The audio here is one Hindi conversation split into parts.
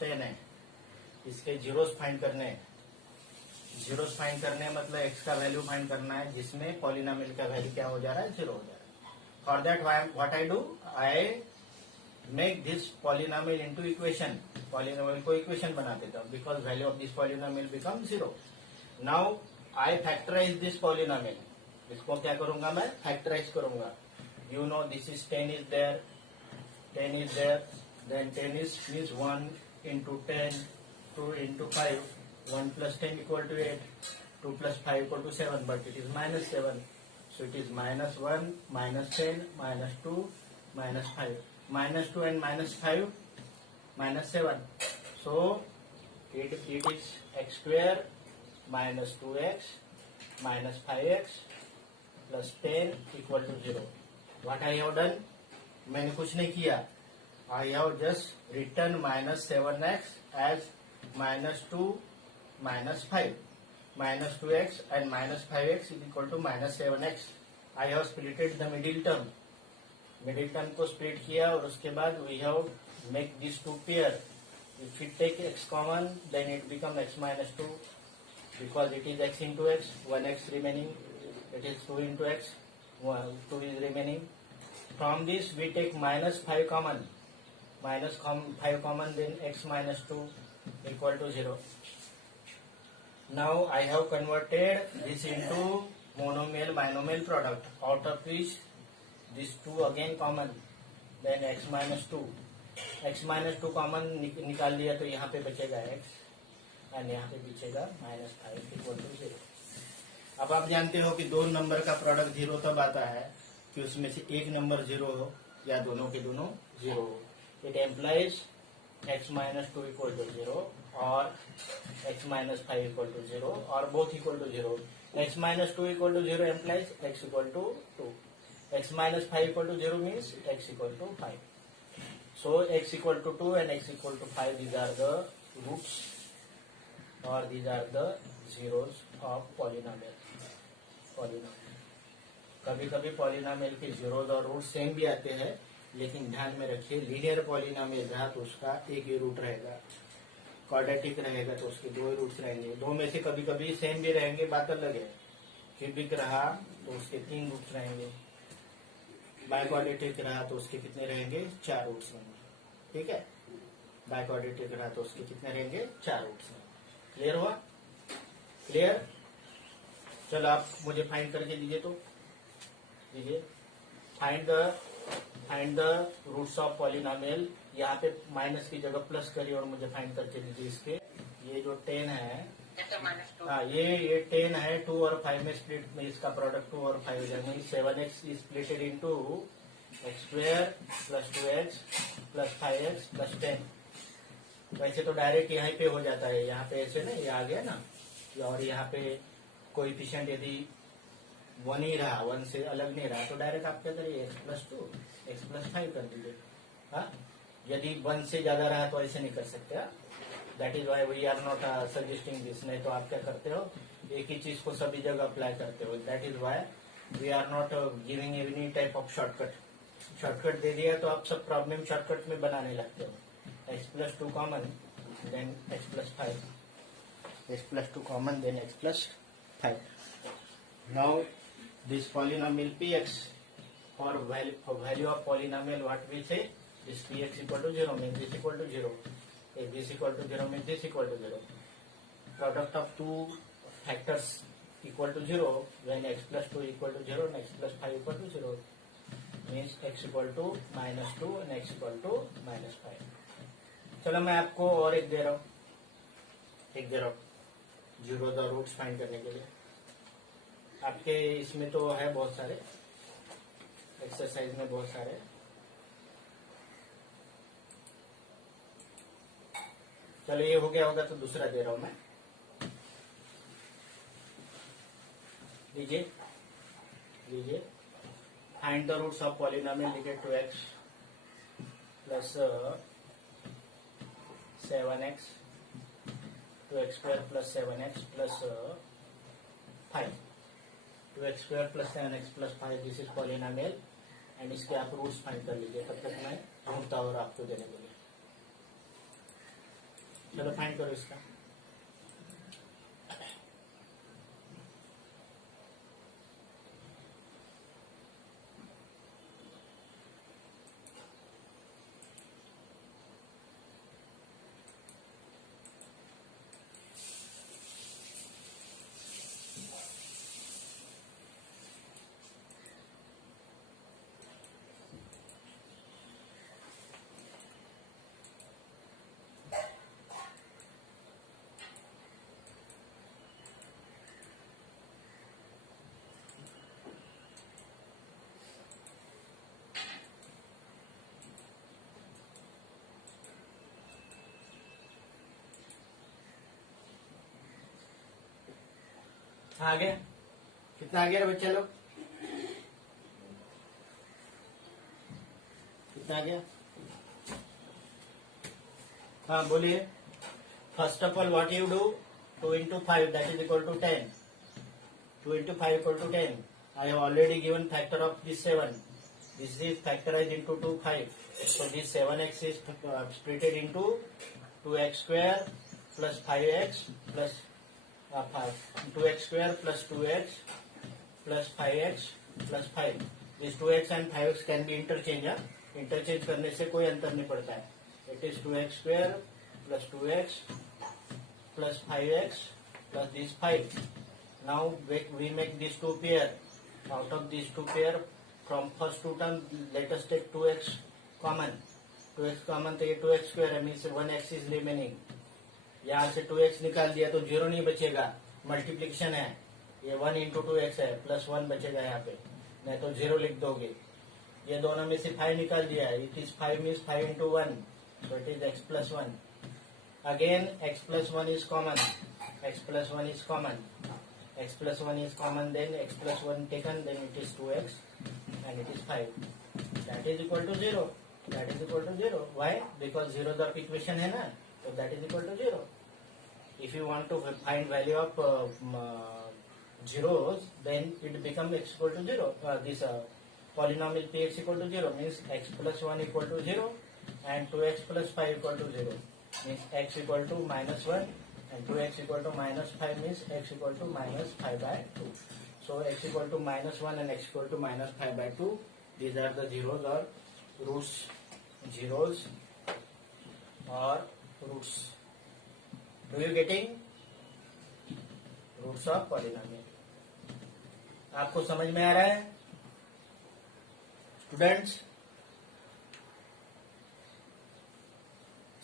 10 है, इसके जीरोस फाइंड करने हैं। जीरोस फाइंड करने मतलब एक्स का वैल्यू फाइंड करना है जिसमें पॉलिनोमियल का वैल्यू क्या हो जा रहा है, 0 हो जा रहा है। For that what I do, I make this polynomial into equation, polynomial को इक्वेशन बना देता हूँ, because value of this polynomial become 0। Now I factorise this polynomial, इसको क्या करूंगा मैं, फैक्टराइज करूंगा। You know this is 10 is there, 10 is there, then 10 is 1 into 10, 2 into 5, 1 plus 10 equal to 8, 2 plus 5 equal to 7, but it is minus 7. So it is minus 1, minus 10, minus 2, minus 5. Minus 2 and minus 5, minus 7. So it is x square minus 2x minus 5x plus 10 equal to 0. What I have done? मैंने कुछ नहीं किया, I have just return minus 7x as minus 2 minus 5, minus 2x and minus 5x is equal to minus 7x। I have splitted the middle term, middle term को स्प्लिट किया और उसके बाद we have make this two pair. If it take x common then it become x minus 2, because it is x into x, 1x remaining, it is 2 into x, 2 is remaining. From this we take minus 5 common, minus 5 common, then x minus 2 equal to 0. Now I have converted this into monomial binomial product, out of which these 2 again common, then x minus 2. x minus 2 common निकाल लिया तो यहाँ पे बचेगा x और यहाँ पे बचेगा minus 5 equal to 0. अब आप जानते हो कि दो नंबर का प्रोडक्ट 0 तब आता है कि उसमें से एक नंबर 0 हो या दोनों के दोनों 0 हो। It implies x minus 2 equal to 0 और x माइनस 5 इक्वल टू 0 और both equal to 0। x minus 2 equal to 0 implies x equal to 2, x minus 5 equal to 0 means x equal to 5। So x equal to 2 and x equal to 5, these are the roots और these are the zeros of polynomial. कभी कभी पॉलिनोमियल के जीरोस और रूट सेम भी आते हैं, लेकिन ध्यान में रखिए लीनियर पॉलिनोमियल रहा तो उसका एक ही रूट रहेगा, क्वाड्रेटिक रहेगा तो उसके 2 रूट्स रहेंगे। दो में से कभी कभी सेम भी रहेंगे, बात अलग है। क्यूबिक रहा तो उसके 3 रूट्स रहेंगे, बाइक्वाड्रेटिक रहा तो उसके कितने रहेंगे, 4 रूट्स रहेंगे। ठीक है, बाइक्वाड्रेटिक रहा तो उसके कितने रहेंगे, 4 रूट्स रहेंगे। क्लियर हुआ? क्लियर? चलो आप मुझे फाइंड करके दीजिए, तो दीजिए find the roots of polynomial. यहाँ पे माइनस की जगह प्लस करिए और मुझे फाइंड करके दीजिए। इसके ये जो 10 है, हाँ ये 10 है, 2 और 5 में स्प्लिट में इसका प्रोडक्ट 2 और 5 है, mean 7x is splitted into x square plus 2x plus 5x plus 10। वैसे तो डायरेक्ट यहाँ पे हो जाता है, यहाँ पे ऐसे ना ये आ गया ना, और यहाँ पे कोएफिशिएंट यदि 1 ही रहा, 1 से अलग नहीं रहा, तो डायरेक्ट आप क्या करिए x प्लस 2 x प्लस 5 कर दीजिए। हाँ, यदि 1 से ज्यादा रहा तो ऐसे नहीं कर सकते। That is why we are not suggesting this. नहीं तो आप क्या करते हो, एक ही चीज को सभी जगह अप्लाई करते हो। That is why we are not giving any type of shortcut. Shortcut दे दिया तो आप सब प्रॉब्लम शॉर्टकट में बनाने लगते हो। x plus 2 common then x plus 5, x plus 2 common then x plus 5. Now this polynomial px, for value of polynomial what we say, this px equal to 0 means this equal to 0. If this equal to 0 means this equal to 0. Product of two factors equal to 0 when x plus 2 equal to 0 and x plus 5 equal to 0 means x equal to minus 2 and x equal to minus 5. चलो मैं आपको और एक दे रहा हूँ, जीरो द रूट्स फाइंड करने के लिए। आपके इसमें तो है बहुत सारे, एक्सरसाइज में बहुत सारे। चलो ये हो गया होगा तो दूसरा दे रहा हूं मैं, लीजिए find the roots of polynomial equal to x plus 7x two x square plus 7x plus 5, 2x square plus 7x plus 5, this is polynomial and इसके आप रूट्स फाइंड कर लीजिए। तब तक मैं ढूंढता और आपको देने के लिए। चलो फाइंड करो इसका। आ गया? कितना आ गया रे बच्चे लोग? कितना आ गया? हाँ बोलिए। First of all what you do, 2 into 5 that is equal to 10. 2 into 5 equal to 10. I have already given factor of this 7. This is factorized into 2 5. So this 7x is splitted into 2x square plus 5x plus 2x square plus 2x plus 5x plus 5. These 2x and 5x can be interchanged. Interchange करने से कोई अंतर नहीं पड़ता है. It is 2x square plus 2x plus 5x plus this 5. Now we make these two pair. Out of these two pair, from first two term, let us take 2x common. 2x common तो ये 2x square है, means 1x is remaining. यहाँ से 2x निकाल दिया तो 0 नहीं बचेगा, मल्टीप्लिकेशन है. ये 1 into 2x है, प्लस 1 बचेगा यहाँ पे, नहीं तो 0 लिख दोगे. ये दोनों में से 5 निकाल दिया है. It is 5 means 5 into 1, so it is x plus 1. Again x plus 1 is common. X plus 1 is common. X plus 1 is common, then x plus 1 taken, then it is 2x and it is 5. That is equal to 0. That is equal to 0. Why? Because zeroth of equation है ना, so that is equal to 0. If you want to find value of zeros, then it becomes x equal to 0. This polynomial px equal to 0 means x plus 1 equal to 0 and 2x plus 5 equal to 0 means x equal to minus 1 and 2x equal to minus 5 means x equal to minus 5 by 2. So x equal to minus 1 and x equal to minus 5 by 2. These are the zeros or roots. Zeros or roots. Do you getting? Roots of polynomial. आपको समझ में आ रहा है स्टूडेंट्स?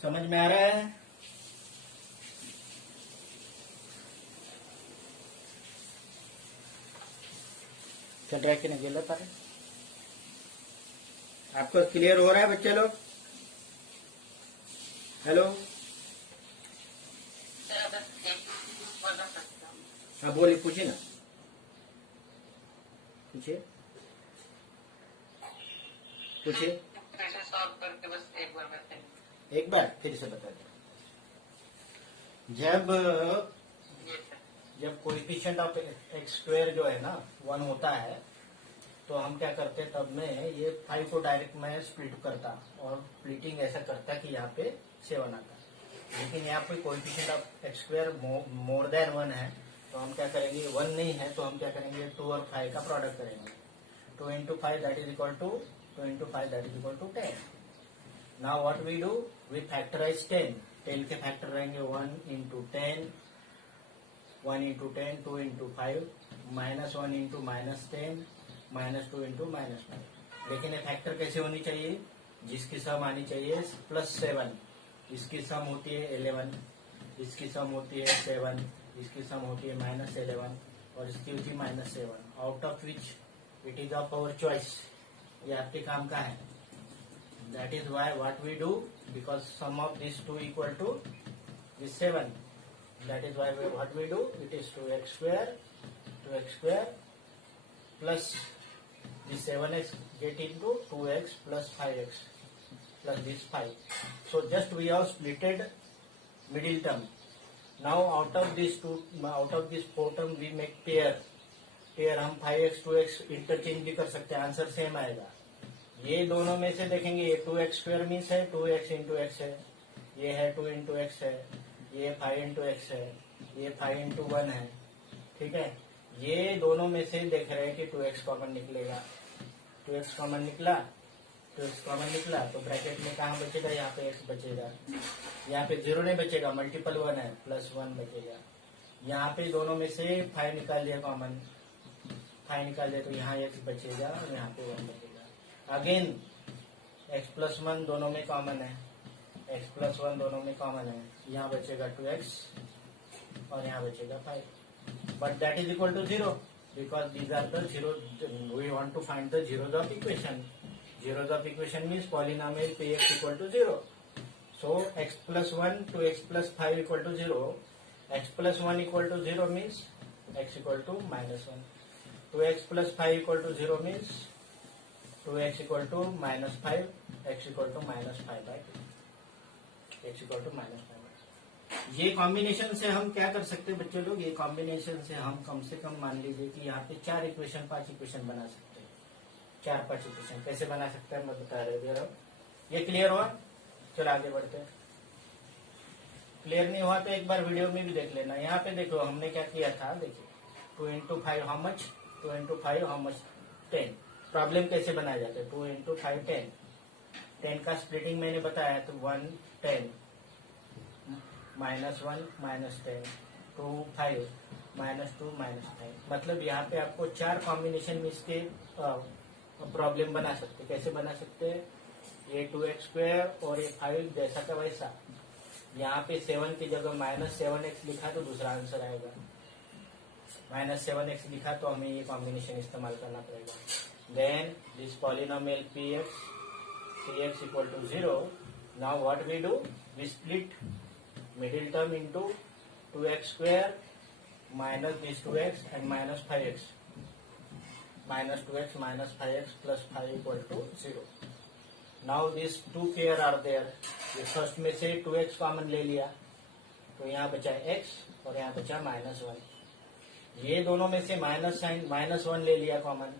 समझ में आ रहा है? चल रहा है कि नहीं गेला तारे? आपको क्लियर हो रहा है बच्चे लोग? हेलो, हाँ बोलिए, पूछिए ना, पूछिए पूछिए. एक बार फिर से बता दें. जब कोएफिशिएंट ऑफ एक्स स्क्वायर जो है ना 1 होता है, तो हम क्या करते हैं तब में ये 5 को डायरेक्ट में स्प्लिट करता और स्प्लिटिंग ऐसा करता कि यहाँ पे 7 आता. लेकिन यहाँ पे coefficient of x square more than 1 है, तो हम क्या करेंगे, 1 नहीं है तो हम क्या करेंगे, 2 और 5 का प्रोडक्ट करेंगे. 2 into 5 that is equal to 2 into 5 that is equal to 10. Now what we do, we factorize 10. 10 के फैक्टर रहेंगे 1 into 10, 1 into 10, 2 into 5, minus 1 into minus 10, minus 2 into minus 5. लेकिन ये फैक्टर कैसे होनी चाहिए, जिसकी सम आनी चाहिए प्लस 7, इसकी सम होती है 11, इसकी सम होती है 7, इसकी सम होती है minus 11 और इसकी होती है minus 7. Out of which it is of our choice. ये आपके काम का है. That is why what we do, because sum of these two equal to this 7. That is why what we do, it is 2x square plus this 7x get into 2x plus 5x plus this 5. So just we have splitted middle term. Now out of this 4 term we make pair. हम 5x 2x इंटरचेंज भी कर सकते हैं, आंसर सेम आएगा. ये दोनों में से देखेंगे, ये 2x स्क्वायर मीन्स है 2x इंटू एक्स है, ये है 2 इंटू एक्स है, ये 5 इंटू एक्स है, ये 5 इंटू 1 है। ठीक है, ये दोनों में से देख रहे हैं कि 2x कॉमन निकलेगा। 2x कॉमन निकला, 2x कॉमन निकला तो ब्रैकेट में कहाँ बचेगा, यहाँ पे x बचेगा, यहाँ पे 0 नहीं बचेगा, मल्टीपल 1 है, प्लस 1 बचेगा। यहाँ पे दोनों में से 5 निकाल दिया कॉमन, 5 निकाल दिया तो यहाँ x बचेगा और यहाँ पे 1 बचेगा। अगेन x प्लस 1 दोनों में कॉमन है, x प्लस 1 दोनों में कॉमन है, यहाँ बचेगा 2x और यहाँ बचेगा 5। But that is equal to 0 because these are the zero. We want to find the zeros of equation. Zeros of equation means polynomial px equal to 0. So x plus 1 to x plus 5 equal to 0. X plus 1 equal to 0 means x equal to minus 1. 2x plus 5 equal to 0 means 2x equal to minus 5. X equal to minus 5 by 2. X equal to minus 5. ये कॉम्बिनेशन से हम क्या कर सकते हैं बच्चों लोग, ये कॉम्बिनेशन से हम कम से कम मान लीजिए कि यहाँ पे 4 इक्वेशन 5 इक्वेशन बना सकते हैं। 4-5 इक्वेशन कैसे बना सकते हैं मैं बता रहे हूँ। ये क्लियर हुआ? चलो आगे बढ़ते हैं। क्लियर नहीं हुआ तो एक बार वीडियो में भी देख लेना। यहाँ पे देखो हमने क्या किया था, देखिए 2 into 5 how much, 2 into 5 how much 10। Problem कैसे बनाया जाता है, 2 इंटू 5 10। 10 का स्प्लिटिंग मैंने बताया तो 1 10 माइनस 1 माइनस 10 2 5 माइनस 2 माइनस 5। मतलब यहाँ पे आपको 4 कॉम्बिनेशन में इसके प्रॉब्लम बना सकते। कैसे बना सकते हैं, ये 2x स्क्वायर और ये 5 जैसा का वैसा। यहाँ पे 7 की जगह माइनस 7x लिखा तो दूसरा आंसर आएगा, माइनस 7x लिखा तो हमें ये कॉम्बिनेशन इस्तेमाल करना पड़ेगा। Then this polynomial px equal to 0। Now what we do, we split middle term into 2x square minus this 2x and minus 5x, minus 2x minus 5x plus 5 equal to 0. Now these two pair are there. ये फर्स्ट में से 2x कॉमन ले लिया तो यहाँ बचा x और यहाँ बचा माइनस 1। ये दोनों में से माइनस साइन माइनस 1 ले लिया कॉमन,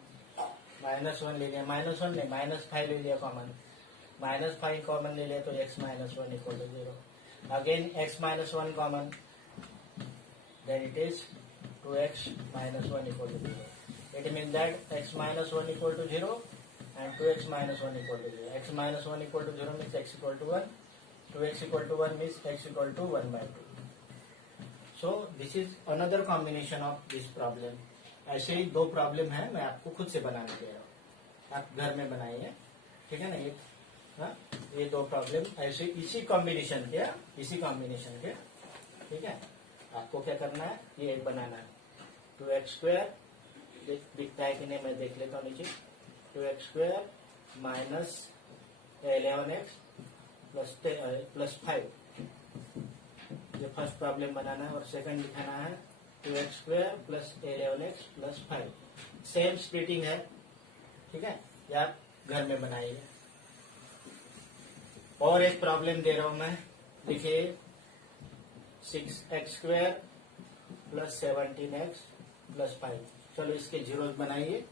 माइनस 1 ले लिया, माइनस 1 ने माइनस 5 ले लिया कॉमन, माइनस 5 कॉमन ले लिया तो x minus 1 equal to 0। Again x minus 1 common, then it is 2x minus 1 equal to 0. It means that x minus 1 equal to 0 and 2x minus 1 equal to 0. X minus 1 equal to 0 means x equal to 1. 2x equal to 1 means x equal to 1 by 2. So this is another combination of this problem. ऐसे ही 2 प्रॉब्लम है, मैं आपको खुद से बनाने दे रहा हूँ, आप घर में बनाइए। ठीक है ना, ये 2 प्रॉब्लम ऐसे इसी कॉम्बिनेशन के, ठीक है। आपको क्या करना है, ये बनाना है 2x स्क्वायर, दिखता है कि नहीं मैं देख लेता हूँ नीचे, 2x square minus 11x plus 5। ये फर्स्ट प्रॉब्लम बनाना है और सेकंड दिखाना है 2x square plus 11x plus 5। Same splitting है, ठीक है, या घर में बनाइए। और एक प्रॉब्लम दे रहा हूं मैं, देखिए 6x square plus 17x plus 5। चलो इसके जीरोस बनाइए।